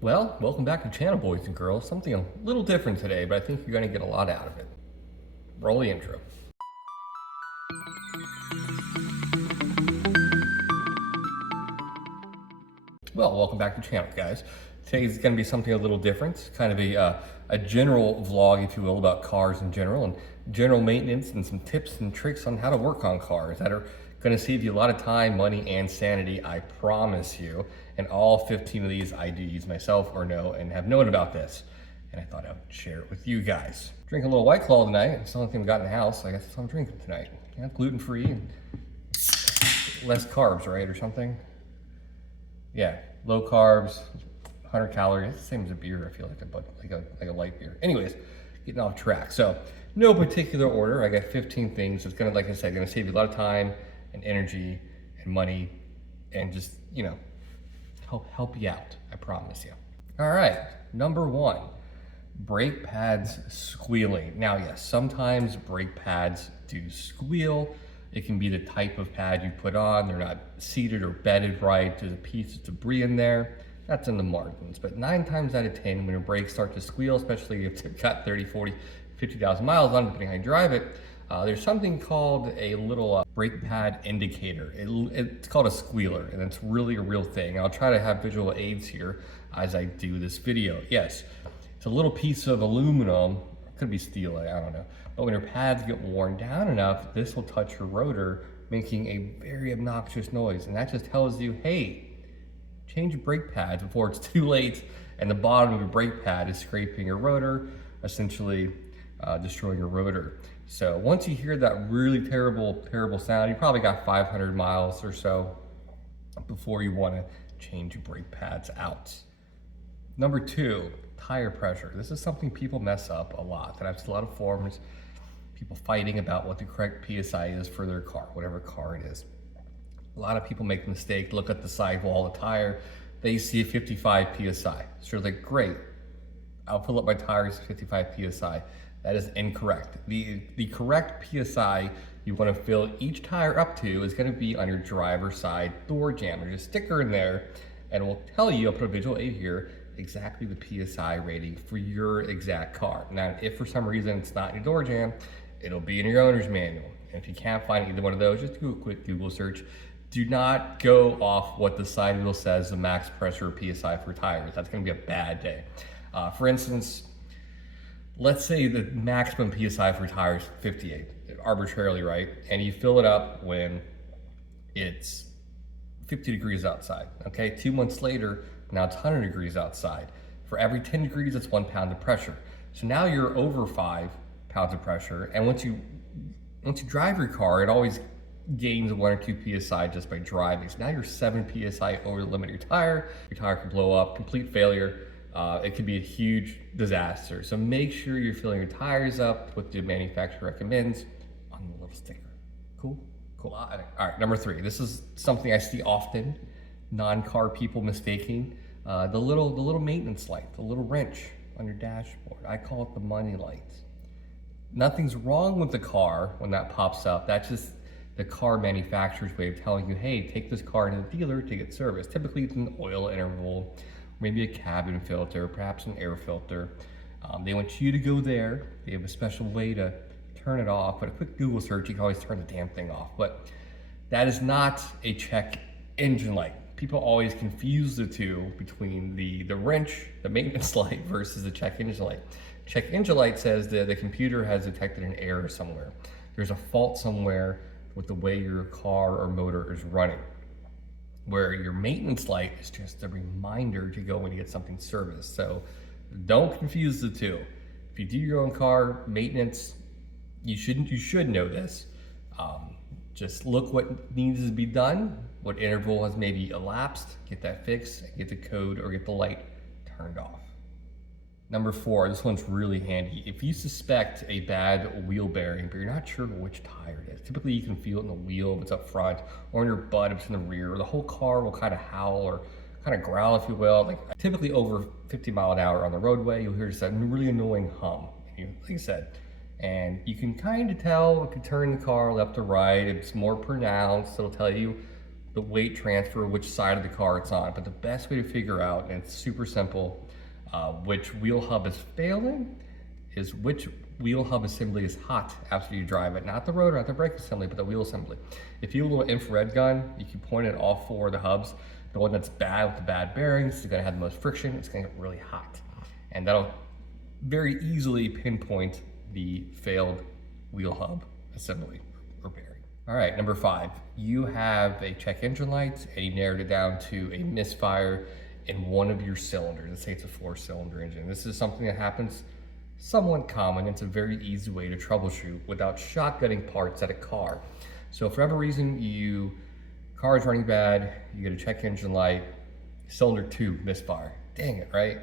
Well, welcome back to the channel, boys and girls. Something a little different today, but I think you're going to get a lot out of it. Roll the intro. Well, welcome back to the channel, guys. Today's going to be something a little different, kind of a general vlog, if you will, about cars in general and general maintenance and some tips and tricks on how to work on cars that are going to save you a lot of time, money, and sanity, I promise you. And all 15 of these I do use myself or know and have known about this. And I thought I would share it with you guys. Drink a little White Claw tonight. It's the only thing we got in the house. I guess that's what I'm drinking tonight. Yeah, gluten-free and less carbs, right, or something? Yeah, low carbs, 100 calories. It's the same as a beer, I feel like a light beer. Anyways, getting off track. So, no particular order. I got 15 things. It's gonna, like I said, gonna save you a lot of time and energy and money and just, you know, help you out. I promise you. All right, number one, brake pads squealing. Now, yes, sometimes brake pads do squeal. It can be the type of pad you put on. They're not seated or bedded right. There's a piece of debris in there. That's in the margins. But 9 times out of 10, when your brakes start to squeal, especially if it's got 30, 40, 50,000 miles on it, depending how you drive it, there's something called a little brake pad indicator. It's called a squealer, and it's really a real thing. I'll try to have visual aids here as I do this video. Yes, it's a little piece of aluminum. It could be steel, I don't know. But when your pads get worn down enough, this will touch your rotor, making a very obnoxious noise. And that just tells you, hey, change your brake pads before it's too late and the bottom of your brake pad is scraping your rotor, essentially destroying your rotor. So once you hear that really terrible sound, you probably got 500 miles or so before you want to change your brake pads out. Number 2, tire pressure. This is something people mess up a lot. And I've seen a lot of forums, people fighting about what the correct PSI is for their car, whatever car it is. A lot of people make the mistake, look at the sidewall of the tire, they see a 55 PSI. So they're like, great, I'll fill up my tires at 55 PSI. That is incorrect. The correct PSI you want to fill each tire up to is going to be on your driver's side door jamb. There's a sticker in there and it will tell you, I'll put a visual aid here, exactly the PSI rating for your exact car. Now, if for some reason it's not in your door jamb, it'll be in your owner's manual. And if you can't find either one of those, just do a quick Google search. Do not go off what the side wheel says, the max pressure PSI for tires. That's going to be a bad day. For instance, let's say the maximum PSI for tires is 58, arbitrarily, right? And you fill it up when it's 50 degrees outside, okay? 2 months later, now it's 100 degrees outside. For every 10 degrees, it's 1 pound of pressure. So now you're over 5 pounds of pressure. And once you drive your car, it always gains 1 or 2 PSI just by driving. So now you're 7 PSI over the limit of your tire. Your tire can blow up, complete failure. It could be a huge disaster. So make sure you're filling your tires up what the manufacturer recommends on the little sticker. Cool? Cool. All right, number 3. This is something I see often, non-car people mistaking. The little maintenance light, the little wrench on your dashboard. I call it the money light. Nothing's wrong with the car when that pops up. That's just the car manufacturer's way of telling you, hey, take this car to the dealer to get serviced. Typically it's an oil interval, maybe a cabin filter, perhaps an air filter. They want you to go there. They have a special way to turn it off, but a quick Google search, you can always turn the damn thing off. But that is not a check engine light. People always confuse the two between the wrench, the maintenance light, versus the check engine light. Check engine light says that the computer has detected an error somewhere. There's a fault somewhere with the way your car or motor is running. Where your maintenance light is just a reminder to go and get something serviced. So don't confuse the two. If you do your own car maintenance, you should know this. Just look what needs to be done, what interval has maybe elapsed, get that fixed, get the code or get the light turned off. Number 4, this one's really handy. If you suspect a bad wheel bearing, but you're not sure which tire it is, typically you can feel it in the wheel if it's up front, or in your butt if it's in the rear, or the whole car will kind of howl or kind of growl, if you will. Like typically over 50 mile an hour on the roadway, you'll hear just that really annoying hum, like I said. And you can kind of tell if you turn the car left or right, it's more pronounced. It'll tell you the weight transfer, which side of the car it's on. But the best way to figure out, and it's super simple, which wheel hub is failing is which wheel hub assembly is hot after you drive it. Not the rotor, not the brake assembly, but the wheel assembly. If you have a little infrared gun, you can point it at all four of the hubs. The one that's bad with the bad bearings is gonna have the most friction, it's gonna get really hot. And that'll very easily pinpoint the failed wheel hub assembly or bearing. All right, number 5, you have a check engine light and you narrowed it down to a misfire in one of your cylinders. Let's say it's a 4-cylinder engine. This is something that happens somewhat common. It's a very easy way to troubleshoot without shotgunning parts at a car. So for whatever reason, car is running bad, you get a check engine light, cylinder 2 misfire. Dang it, right?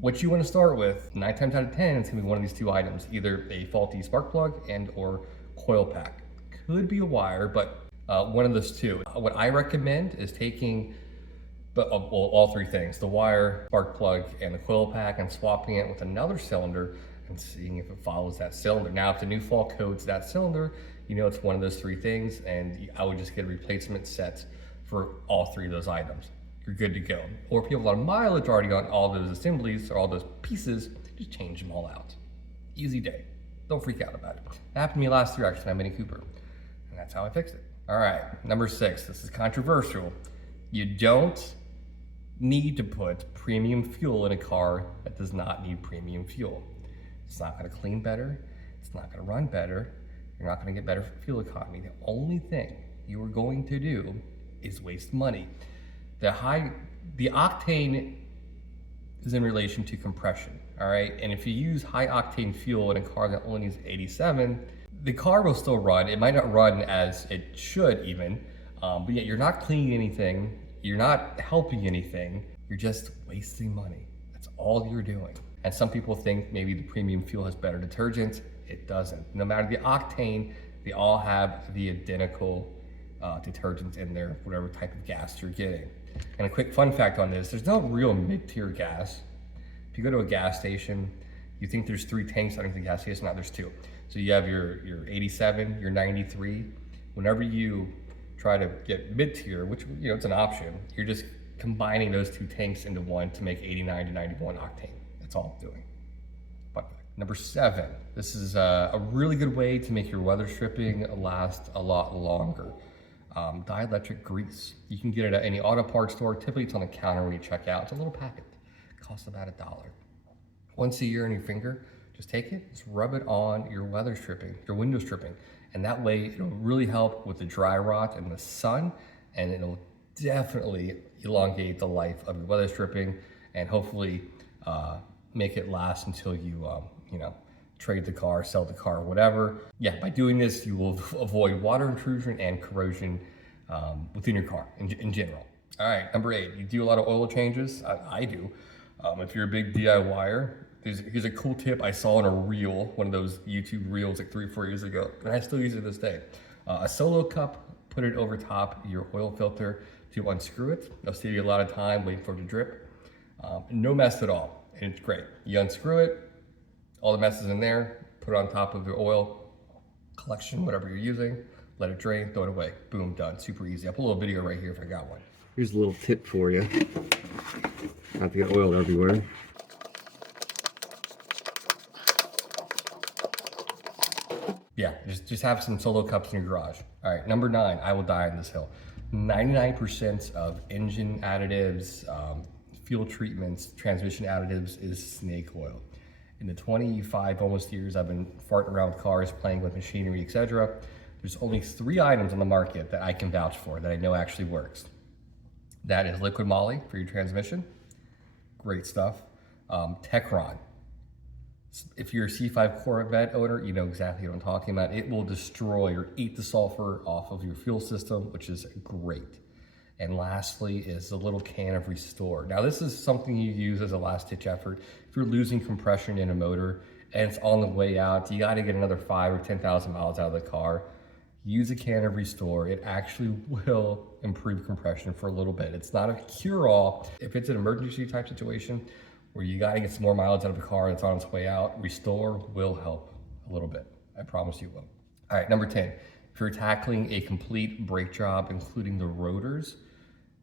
What you want to start with, 9 times out of 10, it's gonna be one of these 2 items, either a faulty spark plug and or coil pack. Could be a wire, but one of those 2. What I recommend is taking all 3 things, the wire, spark plug, and the coil pack, and swapping it with another cylinder and seeing if it follows that cylinder. Now, if the new fault codes that cylinder, you know it's one of those 3 things, and I would just get a replacement set for all 3 of those items. You're good to go. Or if you have a lot of mileage already on all those assemblies or all those pieces, just change them all out. Easy day. Don't freak out about it. That happened to me last year, actually, my Mini Cooper. And that's how I fixed it. All right, number 6, this is controversial. You don't need to put premium fuel in a car that does not need premium fuel. It's not gonna clean better, it's not gonna run better, you're not gonna get better fuel economy. The only thing you are going to do is waste money. The octane is in relation to compression, all right? And if you use high octane fuel in a car that only needs 87, the car will still run. It might not run as it should even, but yet you're not cleaning anything, you're not helping anything, you're just wasting money. That's all you're doing. And some people think maybe the premium fuel has better detergent. It doesn't. No matter the octane, they all have the identical detergents in there, whatever type of gas you're getting. And a quick fun fact on this, there's no real mid-tier gas. If you go to a gas station, you think there's 3 tanks underneath the gas station, now there's 2. So you have your 87, your 93. Whenever you try to get mid-tier, which, you know, it's an option, you're just combining those 2 tanks into one to make 89 to 91 octane. That's all I'm doing. But number 7, this is a really good way to make your weather stripping last a lot longer. Dielectric grease. You can get it at any auto parts store. Typically it's on the counter when you check out. It's a little packet. It costs about $1. Once a year on your finger, just take it, just rub it on your weather stripping, your window stripping. And that way it'll really help with the dry rot and the sun, and it'll definitely elongate the life of your weather stripping and hopefully make it last until you, trade the car, sell the car, whatever. Yeah, by doing this, you will avoid water intrusion and corrosion within your car in general. All right, number 8, you do a lot of oil changes. I do. If you're a big DIYer, here's a cool tip I saw in a reel, one of those YouTube reels like 3 or 4 years ago, and I still use it to this day. A solo cup, put it over top your oil filter to unscrew it. It'll save you a lot of time waiting for it to drip. No mess at all, and it's great. You unscrew it, all the mess is in there, put it on top of your oil collection, whatever you're using, let it drain, throw it away. Boom, done, super easy. I'll put a little video right here if I got one. Here's a little tip for you. Not to get oil everywhere. Yeah, just have some solo cups in your garage. All right, number 9, I will die on this hill. 99% of engine additives, fuel treatments, transmission additives is snake oil. In the 25 almost years I've been farting around with cars, playing with machinery, etc., there's only 3 items on the market that I can vouch for that I know actually works. That is liquid moly for your transmission. Great stuff. Techron. If you're a C5 Corvette owner, you know exactly what I'm talking about. It will destroy or eat the sulfur off of your fuel system, which is great. And lastly is the little can of Restore. Now this is something you use as a last ditch effort. If you're losing compression in a motor and it's on the way out, you gotta get another 5 or 10,000 miles out of the car, use a can of Restore. It actually will improve compression for a little bit. It's not a cure-all. If it's an emergency type situation where you gotta get some more miles out of a car that's on its way out, Restore will help a little bit. I promise you will. All right, number 10, If you're tackling a complete brake job, including the rotors,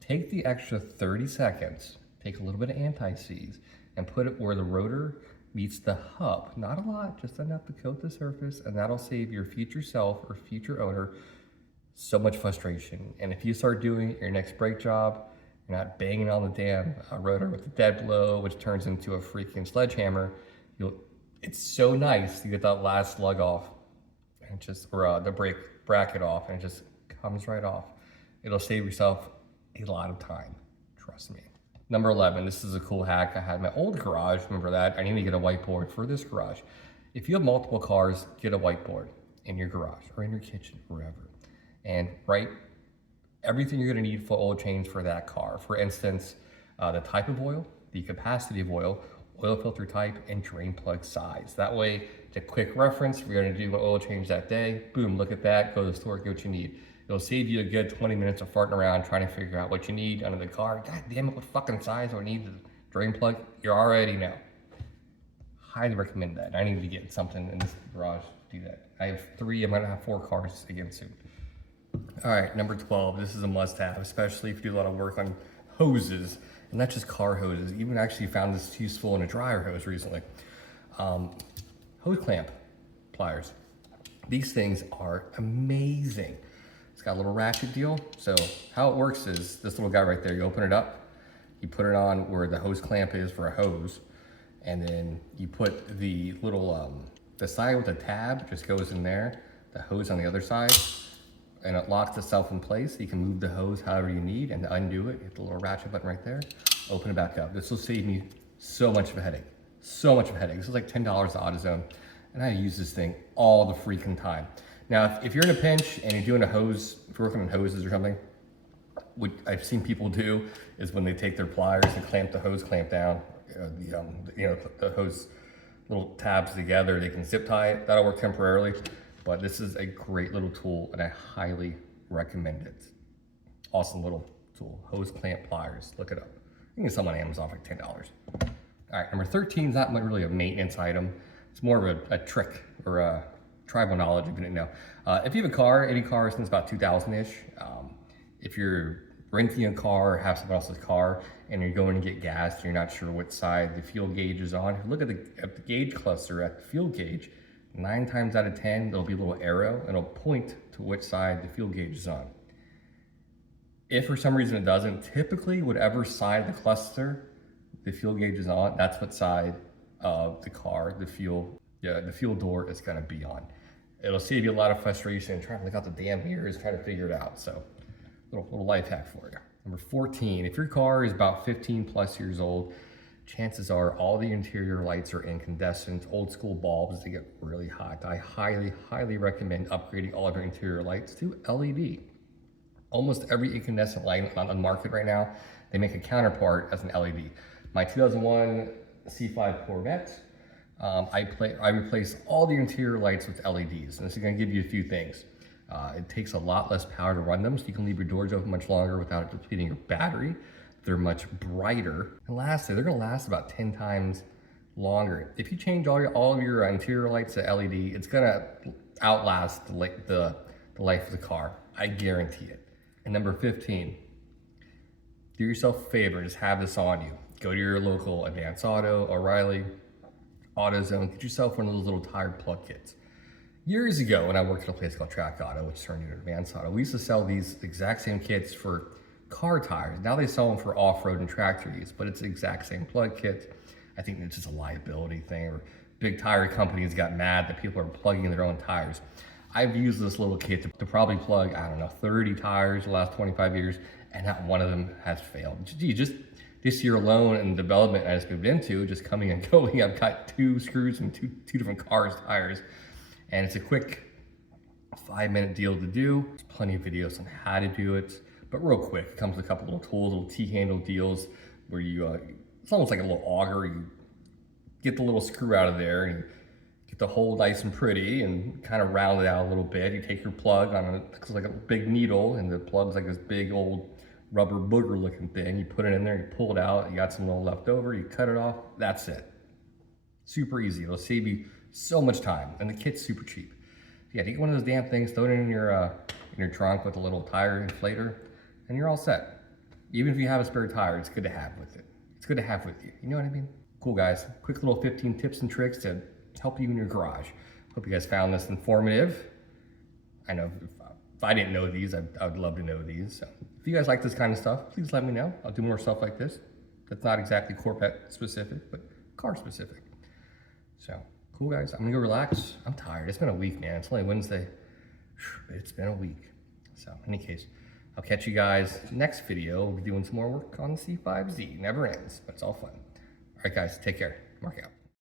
take the extra 30 seconds, take a little bit of anti-seize, and put it where the rotor meets the hub. Not a lot, just enough to coat the surface, and that'll save your future self or future owner so much frustration. And if you start doing your next brake job, you're not banging on the damn rotor with a dead blow, which turns into a freaking sledgehammer. It's so nice to get that last lug off, and or the brake bracket off, and it just comes right off. It'll save yourself a lot of time, trust me. Number 11, this is a cool hack. I had my old garage, remember that? I need to get a whiteboard for this garage. If you have multiple cars, get a whiteboard in your garage or in your kitchen, wherever. And write everything you're gonna need for oil change for that car. For instance, the type of oil, the capacity of oil filter type, and drain plug size. That way, it's a quick reference. If you're gonna do an oil change that day, boom, look at that, go to the store, get what you need. It'll save you a good 20 minutes of farting around trying to figure out what you need under the car. God damn it, what fucking size do I need the drain plug? You already know. Highly recommend that. I need to get something in this garage to do that. I have 3, I'm gonna have 4 cars again soon. All right, number 12, this is a must-have, especially if you do a lot of work on hoses, and not just car hoses. Even actually found this useful in a dryer hose recently. Hose clamp pliers. These things are amazing. It's got a little ratchet deal. So how it works is this little guy right there, you open it up, you put it on where the hose clamp is for a hose, and then you put the little, the side with the tab just goes in there, the hose on the other side, and it locks itself in place. You can move the hose however you need, and to undo it, hit the little ratchet button right there, open it back up. This will save me so much of a headache. So much of a headache. This is like $10 to AutoZone, and I use this thing all the freaking time. Now, if you're in a pinch and you're doing a hose, if you're working on hoses or something, what I've seen people do is when they take their pliers and clamp the hose clamp down, the hose little tabs together, they can zip tie it. That'll work temporarily. But this is a great little tool, and I highly recommend it. Awesome little tool. Hose clamp pliers. Look it up. You can get some on Amazon for like $10. All right, number 13 is not really a maintenance item. It's more of a trick or a tribal knowledge if you didn't know. If you have a car, any car since about 2000-ish, if you're renting a car or have someone else's car and you're going to get gas and you're not sure what side the fuel gauge is on, look at the gauge cluster at the fuel gauge. 9 times out of 10, there'll be a little arrow and it'll point to which side the fuel gauge is on. If for some reason it doesn't, typically whatever side of the cluster the fuel gauge is on, that's what side of the car the fuel door is gonna be on. It'll save you a lot of frustration trying to look out the damn mirrors, trying to figure it out. So, little life hack for you. Number 14, if your car is about 15 plus years old, chances are all the interior lights are incandescent, old school bulbs, they get really hot. I highly recommend upgrading all of your interior lights to LED. Almost every incandescent light on the market right now, they make a counterpart as an LED. My 2001 C5 Corvette, I replaced all the interior lights with LEDs, and this is gonna give you a few things. It takes a lot less power to run them, so you can leave your doors open much longer without depleting your battery. They're much brighter. And lastly, they're gonna last about 10 times longer. If you change all of your interior lights to LED, it's gonna outlast the life of the car. I guarantee it. And number 15, do yourself a favor, just have this on you. Go to your local Advance Auto, O'Reilly, AutoZone, get yourself one of those little tire plug kits. Years ago, when I worked at a place called Track Auto, which turned into Advance Auto, we used to sell these exact same kits for car tires. Now they sell them for off-road and tractor use, but it's the exact same plug kit. I think it's just a liability thing, or big tire companies got mad that people are plugging their own tires. I've used this little kit to probably plug, 30 tires the last 25 years, and not one of them has failed. Gee, just this year alone in the development I just moved into, just coming and going, I've got 2 screws from two different cars' tires, and it's a quick 5-minute deal to do. There's plenty of videos on how to do it, but real quick, it comes with a couple little tools, little T-handle deals, where you, it's almost like a little auger. You get the little screw out of there, and you get the hole nice and pretty, and kind of round it out a little bit. You take your plug on it looks like a big needle, and the plug's like this big old rubber booger looking thing. You put it in there, you pull it out, you got some little left over, you cut it off, that's it. Super easy, it'll save you so much time, and the kit's super cheap. Yeah, take one of those damn things, throw it in your trunk with a little tire inflator, and you're all set. Even if you have a spare tire, it's good to have with it. It's good to have with you. You know what I mean? Cool, guys. Quick little 15 tips and tricks to help you in your garage. Hope you guys found this informative. I know if I didn't know these, I would love to know these. So if you guys like this kind of stuff, please let me know. I'll do more stuff like this. That's not exactly Corvette specific, but car specific. So cool, guys. I'm gonna go relax. I'm tired. It's been a week, man. It's only Wednesday. It's been a week. So in any case, I'll catch you guys next video. We'll be doing some more work on the C5Z. Never ends, but it's all fun. All right, guys, take care. Mark out.